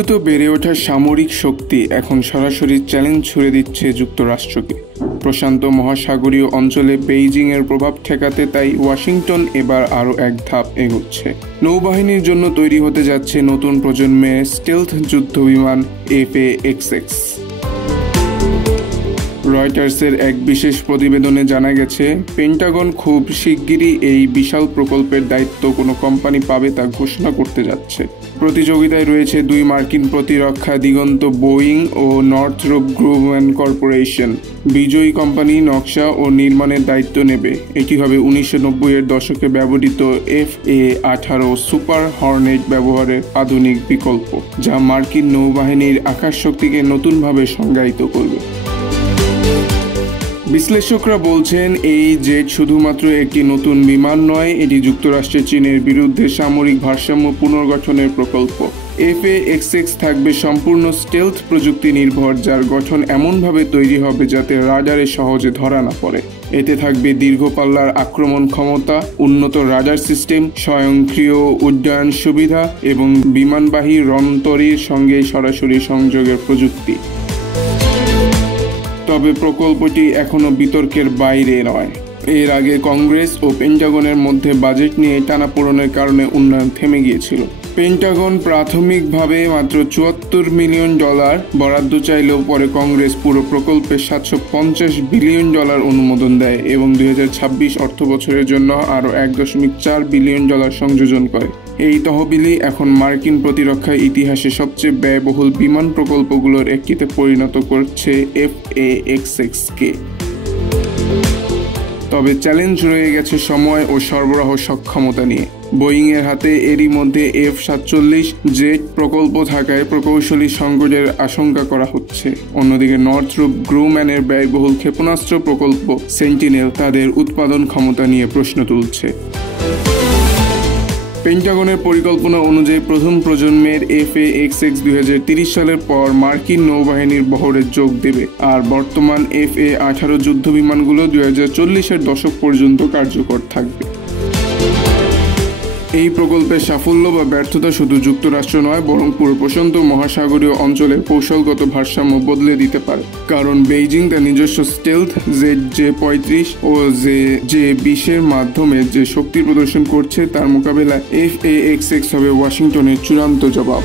দ্রুত বেড়ে ওঠা সামরিক শক্তি এখন সরাসরি চ্যালেঞ্জ ছুড়ে দিচ্ছে যুক্তরাষ্ট্রকে। প্রশান্ত মহাসাগরীয় অঞ্চলে বেইজিংয়ের প্রভাব ঠেকাতে তাই ওয়াশিংটন এবার আরও এক ধাপ এগোচ্ছে। নৌবাহিনীর জন্য তৈরি হতে যাচ্ছে নতুন প্রজন্মের স্টেলথ যুদ্ধবিমান FA-XX। রয়টার্সের এক বিশেষ প্রতিবেদনে জানা গেছে, পেন্টাগন খুব শিগগিরই এই বিশাল প্রকল্পের দায়িত্ব কোনো কোম্পানি পাবে তা ঘোষণা করতে যাচ্ছে। প্রতিযোগিতায় রয়েছে দুই মার্কিন প্রতিরক্ষা দিগন্ত, বোয়িং ও নর্থরপ গ্রুম্যান কর্পোরেশন। বিজয়ী কোম্পানি নকশা ও নির্মাণের দায়িত্ব নেবে। এটি হবে 1990-এর দশকে ব্যবহৃত FA-18 সুপার হর্নেট ব্যবহারের আধুনিক বিকল্প, যা মার্কিন নৌবাহিনীর আকাশ শক্তিকে নতুনভাবে সংজ্ঞায়িত করবে। বিশ্লেষকরা বলছেন, এই জেট শুধুমাত্র একটি নতুন বিমান নয়, এটি যুক্তরাষ্ট্রের চীনের বিরুদ্ধে সামরিক ভারসাম্য পুনর্গঠনের প্রকল্প। FA-XX থাকবে সম্পূর্ণ স্টেলথ প্রযুক্তি নির্ভর, যার গঠন এমনভাবে তৈরি হবে যাতে রাডারে সহজে ধরা না পড়ে। এতে থাকবে দীর্ঘ পাল্লার আক্রমণ ক্ষমতা, উন্নত রাডার সিস্টেম, স্বয়ংক্রিয় উড্ডয়ন সুবিধা এবং বিমানবাহী রণতরীর সঙ্গে সরাসরি সংযোগের প্রযুক্তি। তবে প্রকল্পটি এখনও বিতর্কের বাইরে নয়। এর আগে কংগ্রেস ও পেন্টাগনের মধ্যে বাজেট নিয়ে টানাপোড়েনের কারণে উন্নয়ন থেমে গিয়েছিল। পেন্টাগন প্রাথমিকভাবে মাত্র $74 মিলিয়ন বরাদ্দ চাইলেও পরে কংগ্রেস পুরো প্রকল্পে $750 বিলিয়ন অনুমোদন দেয় এবং 2026 অর্থবছরের জন্য আরও $1.4 বিলিয়ন সংযোজন করে। এই তহবিলই এখন মার্কিন প্রতিরক্ষা ইতিহাসে সবচেয়ে ব্যয়বহুল বিমান প্রকল্পগুলোর একটিতে পরিণত করছে FA-XX-কে। তবে চ্যালেঞ্জ রয়ে গেছে সময় ও সরবরাহ সক্ষমতা নিয়ে। বোয়িংয়ের হাতে এরই মধ্যে F-47 জেট প্রকল্প থাকায় প্রকৌশলী সংকটের আশঙ্কা করা হচ্ছে। অন্যদিকে নর্থরপ গ্রুম্যানের ব্যয়বহুল ক্ষেপণাস্ত্র প্রকল্প সেন্টিনেল তাদের উৎপাদন ক্ষমতা নিয়ে প্রশ্ন তুলছে। পেন্টাগনের পরিকল্পনা অনুযায়ী প্রথম প্রজন্মের FA-XX 2030 সালের পর মার্কিন নৌবাহিনীর বহরে যোগ দেবে, আর বর্তমান FA-18 যুদ্ধবিমানগুলো 2040-এর দশক পর্যন্ত কার্যকর থাকবে। এই প্রকল্পের সাফল্য বা ব্যর্থতা শুধু যুক্তরাষ্ট্র নয়, বরং পুরো প্রশান্ত মহাসাগরীয় অঞ্চলের কৌশলগত ভারসাম্য বদলে দিতে পারে। কারণ বেইজিং তার নিজস্ব স্টেলথ J-35 ও J-20-এর মাধ্যমে যে শক্তি প্রদর্শন করছে, তার মোকাবেলায় FA-XX হবে ওয়াশিংটনের চূড়ান্ত জবাব।